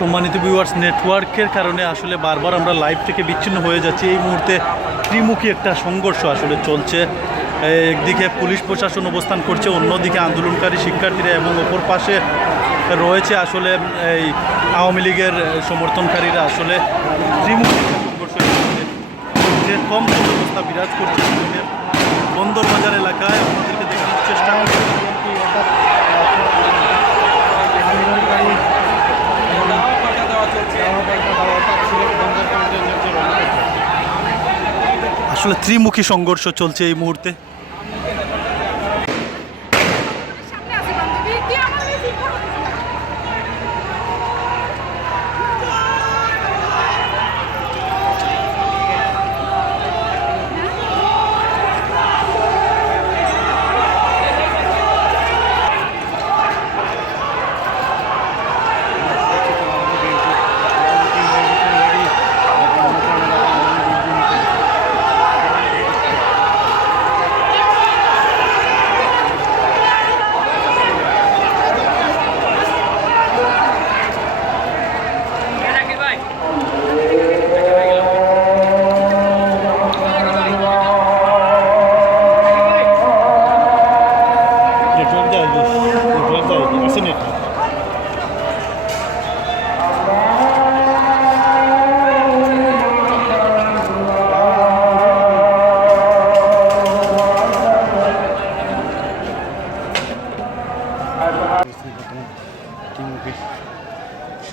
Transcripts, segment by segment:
সম্মানিত ভিউয়ার্স, নেটওয়ার্কের কারণে আসলে বারবার আমরা লাইভ থেকে বিচ্ছিন্ন হয়ে যাচ্ছি। এই মুহূর্তে ত্রিমুখী একটা সংঘর্ষ আসলে চলছে। একদিকে পুলিশ প্রশাসন অবস্থান করছে, অন্যদিকে আন্দোলনকারী শিক্ষার্থীরা, এবং অপর পাশে রয়েছে আসলে এই আওয়ামী লীগের সমর্থনকারীরা। আসলে ত্রিমুখী সংঘর্ষ যে কম অবস্থা বিরাজ করছে বন্দরবাজার এলাকায়। আমাদেরকে দেখানোর চেষ্টা করছি আসলে ত্রিমুখী সংঘর্ষ চলছে এই মুহূর্তে।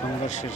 সংঘর্ষের